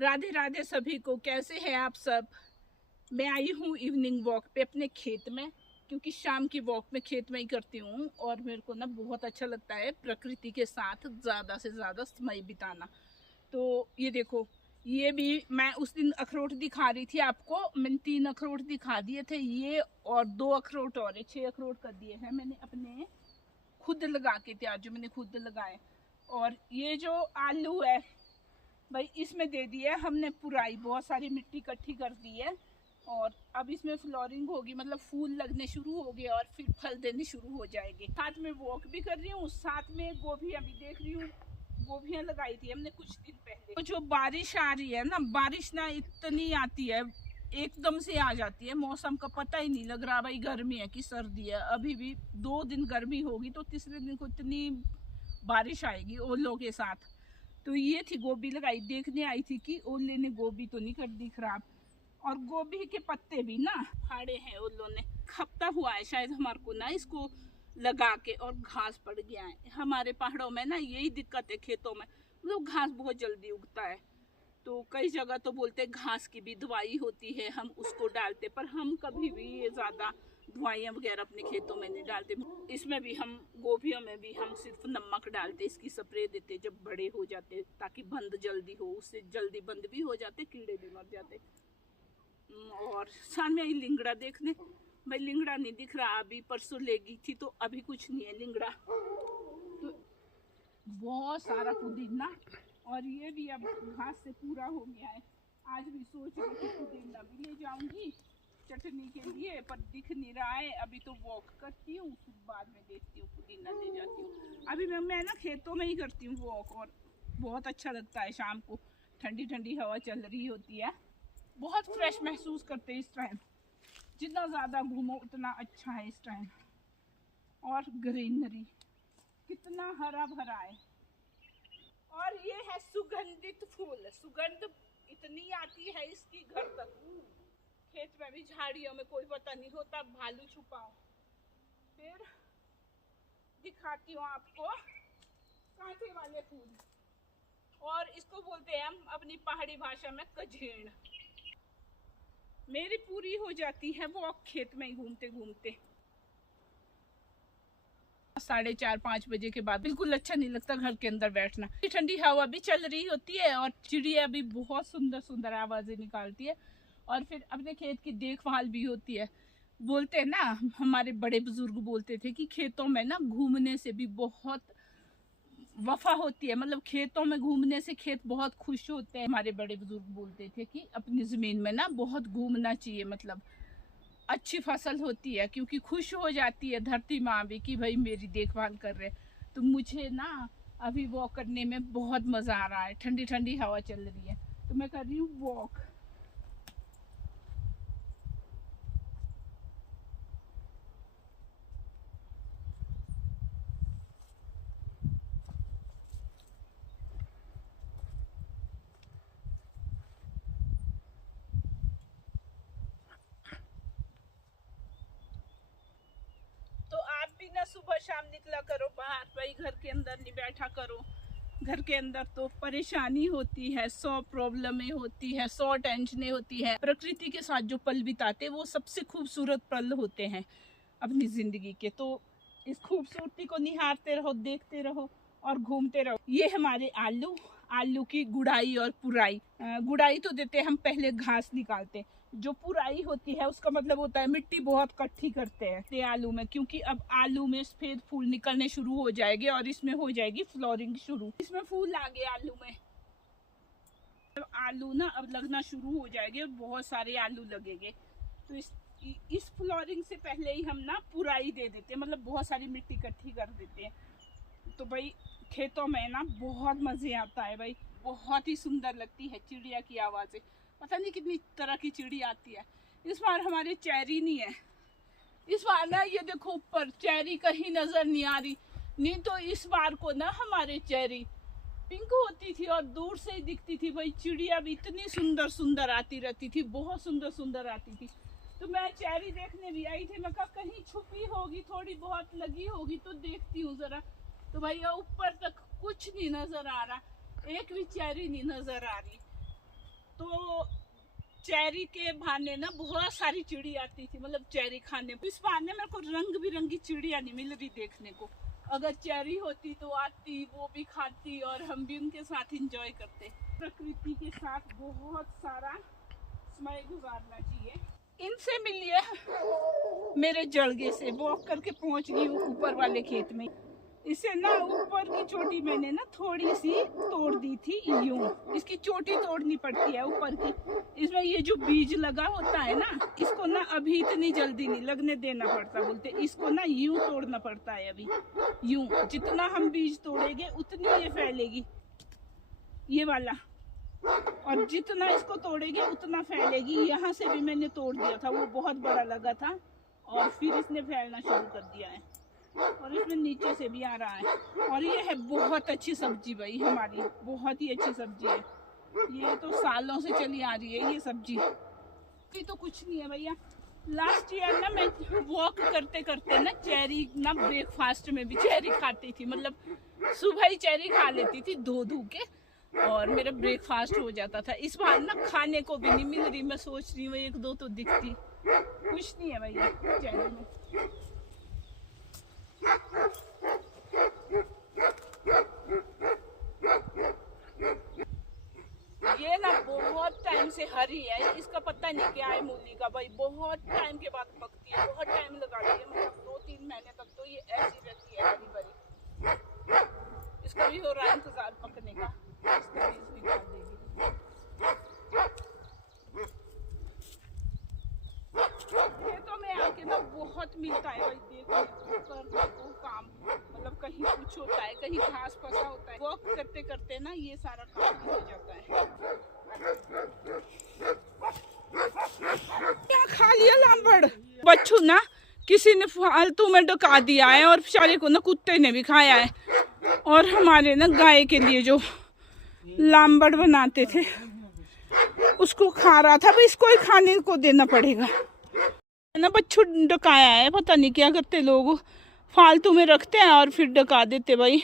राधे राधे सभी को। कैसे हैं आप सब। मैं आई हूँ इवनिंग वॉक पे अपने खेत में, क्योंकि शाम की वॉक में खेत में ही करती हूँ और मेरे को ना बहुत अच्छा लगता है प्रकृति के साथ ज़्यादा से ज़्यादा समय बिताना। तो ये देखो, ये भी मैं उस दिन अखरोट दिखा रही थी आपको। मैंने 3 अखरोट दिखा दिए थे, ये और 2 अखरोट और 6 अखरोट कर दिए हैं मैंने अपने खुद लगा के, तैयार जो मैंने खुद लगाए। और ये जो आलू है भाई, इसमें दे दिया हमने पुराई, बहुत सारी मिट्टी इकट्ठी कर दी है और अब इसमें फ्लोरिंग होगी, मतलब फूल लगने शुरू हो गए और फिर फल देने शुरू हो जाएंगे। साथ में वॉक भी कर रही हूँ, साथ में गोभी अभी देख रही हूँ, गोभियाँ लगाई थी हमने कुछ दिन पहले। तो जो बारिश आ रही है ना, बारिश ना इतनी आती है, एकदम से आ जाती है, मौसम का पता ही नहीं लग रहा भाई गर्मी है कि सर्दी है। अभी भी 2 दिन गर्मी होगी तो तीसरे दिन को इतनी बारिश आएगी ओलों के साथ। तो ये थी गोभी लगाई, देखने आई थी कि ओले ने गोभी तो नहीं कर दी खराब। और गोभी के पत्ते भी ना फाड़े हैं ओलों ने, खपता हुआ है शायद हमारे को ना इसको लगा के, और घास पड़ गया है। हमारे पहाड़ों में ना यही दिक्कत है खेतों में, मतलब घास बहुत जल्दी उगता है। तो कई जगह तो बोलते हैं घास की भी दवाई होती है, हम उसको डालते, पर हम कभी भी ये ज़्यादा दवाइयाँ वगैरह अपने खेतों में नहीं डालते। इसमें भी हम गोभियों में भी हम सिर्फ नमक डालते, इसकी स्प्रे देते जब बड़े हो जाते, ताकि बंद जल्दी हो, उससे जल्दी बंद भी हो जाते, कीड़े भी मर जाते। और सामने आई लिंगड़ा देखने, भाई लिंगड़ा नहीं दिख रहा अभी, परसों ले गई थी तो अभी कुछ नहीं है लिंगड़ा। तो बहुत सारा पुदीना, और ये भी अब घास से पूरा हो गया है। आज भी सोच रही थी पुदीना भी ले जाऊंगी चटनी के लिए, पर दिख नहीं रहा है। अभी तो वॉक करती हूँ, फिर बाद में देखती हूँ पुदीना ले जाती हूँ। अभी मैं ना खेतों में ही करती हूँ वॉक, और बहुत अच्छा लगता है। शाम को ठंडी ठंडी हवा चल रही होती है, बहुत फ्रेश महसूस करते हैं इस टाइम। जितना ज़्यादा घूमो उतना अच्छा है इस टाइम। और ग्रीनरी कितना हरा भरा है। और ये है सुगंधित फूल, सुगंध इतनी आती है इसकी घर तक। खेत में भी झाड़ियों में कोई पता नहीं होता, भालू छुपाओ। फिर दिखाती हूँ आपको कांटे वाले फूल, और इसको बोलते हैं हम अपनी पहाड़ी भाषा में कझेड़। मेरी पूरी हो जाती है वॉक खेत में ही घूमते घूमते। 4:30-5 बजे के बाद बिल्कुल अच्छा नहीं लगता घर के अंदर बैठना। ठंडी हवा भी चल रही होती है और चिड़िया भी बहुत सुंदर सुंदर आवाजें निकालती है, और फिर अपने खेत की देखभाल भी होती है। बोलते हैं ना, हमारे बड़े बुजुर्ग बोलते थे कि खेतों में ना घूमने से भी बहुत वफा होती है, मतलब खेतों में घूमने से खेत बहुत खुश होते हैं। हमारे बड़े बुजुर्ग बोलते थे कि अपनी जमीन में ना बहुत घूमना चाहिए, मतलब अच्छी फसल होती है, क्योंकि खुश हो जाती है धरती माँ भी कि भाई मेरी देखभाल कर रहे। तो मुझे ना अभी वॉक करने में बहुत मज़ा आ रहा है, ठंडी ठंडी हवा चल रही है तो मैं कर रही हूँ वॉक। तो आप भी ना सुबह शाम निकला करो बाहर, भाई घर के अंदर नहीं बैठा करो। घर के अंदर तो परेशानी होती है, 100 प्रॉब्लमें होती है, 100 टेंशनें होती है। प्रकृति के साथ जो पल बिताते वो सबसे खूबसूरत पल होते हैं अपनी जिंदगी के। तो इस खूबसूरती को निहारते रहो, देखते रहो और घूमते रहो। ये हमारे आलू, आलू की गुड़ाई और पुराई। गुड़ाई तो देते हम पहले घास निकालते, जो पुराई होती है उसका मतलब होता है मिट्टी बहुत इकट्ठी करते हैं आलू में, क्योंकि अब आलू में सफेद फूल निकलने शुरू हो जाएंगे और इसमें हो जाएगी फ्लोरिंग शुरू। इसमें फूल आ गए आलू में, आलू ना अब लगना शुरू हो जाएंगे और बहुत सारे आलू लगेंगे। तो इस फ्लोरिंग से पहले ही हम ना पुराई दे देते हैं, मतलब बहुत सारी मिट्टी इकट्ठी कर देते हैं। तो भाई खेतों में ना बहुत मजे आता है भाई, बहुत ही सुंदर लगती है चिड़िया की आवाज़ें। पता नहीं कितनी तरह की चिड़ी आती है। इस बार हमारी चेरी नहीं है, इस बार ना ये देखो ऊपर चेरी कहीं नजर नहीं आ रही, नहीं तो इस बार को ना हमारे चेरी पिंक होती थी और दूर से ही दिखती थी। भाई चिड़िया भी इतनी सुंदर सुंदर आती रहती थी, बहुत सुंदर सुंदर आती थी। तो मैं चेरी देखने भी आई थी, मैं कहा कहीं छुपी होगी, थोड़ी बहुत लगी होगी तो देखती हूँ जरा। तो भैया ऊपर तक कुछ नहीं नजर आ रहा, एक भी चेरी नहीं नजर आ रही। तो चेरी के बहाने ना बहुत सारी चिड़ी आती थी, मतलब चेरी खाने। इस बहाने मेरे को रंग बिरंगी चिड़िया नहीं मिल रही देखने को। अगर चेरी होती तो आती, वो भी खाती और हम भी उनके साथ एंजॉय करते। प्रकृति के साथ बहुत सारा समय गुजारना चाहिए। इनसे मिलिए मेरे जड़गे से वॉक करके पहुंच गई हूँ ऊपर वाले खेत में। इसे ना ऊपर की चोटी मैंने ना थोड़ी सी तोड़ दी थी यूं। इसकी चोटी तोड़नी पड़ती है ऊपर की। इसमें ये जो बीज लगा होता है ना, इसको ना अभी इतनी जल्दी नहीं लगने देना पड़ता। बोलते इसको ना यूं तोड़ना पड़ता है अभी यूं। जितना हम बीज तोड़ेंगे उतनी ये फैलेगी, ये वाला। और जितना इसको तोड़ेंगे उतना फैलेगी। यहाँ से भी मैंने तोड़ दिया था, वो बहुत बड़ा लगा था और फिर इसने फैलना शुरू कर दिया है। और इसमें नीचे से भी आ रहा है। और ये है बहुत अच्छी सब्जी भाई, हमारी बहुत ही अच्छी सब्जी है। ये तो सालों से चली आ रही है ये सब्जी। ये तो कुछ नहीं है भैया। लास्ट ईयर ना मैं वॉक करते करते ना चेरी ना ब्रेकफास्ट में भी चेरी खाती थी। मतलब सुबह ही चेरी खा लेती थी धो के और मेरा ब्रेकफास्ट हो जाता था। इस बार ना खाने को भी नहीं मिल रही। मैं सोच रही हूँ एक दो तो दिखती, कुछ नहीं है भैया चेरी में। ये ना बहुत टाइम से हरी है, इसका पता नहीं क्या है मूली का भाई। बहुत टाइम के बाद पकती है, बहुत टाइम लगाती है। मतलब 2-3 महीने तक तो ये ऐसी रहती है हरी भरी। इसका भी हो रहा है इंतजार पकने का। इसका बीज निकाल देगी। खेतों में आके ना बहुत मिलता है भाई देखो काम। मतलब कहीं कुछ होता है, कहीं घास फंसा होता है। वॉक करते करते ना ये सारा काम हो जाता है। क्या खा लिया लांबड़ बच्चू ना, किसी ने फालतू में डका दिया है और बेचारे को ना कुत्ते ने भी खाया है। और हमारे ना गाय के लिए जो लांबड़ बनाते थे उसको खा रहा था। भाई इसको ही खाने को देना पड़ेगा ना। बच्चू डकाया है, पता नहीं क्या करते लोग, फालतू में रखते हैं और फिर डका देते भाई।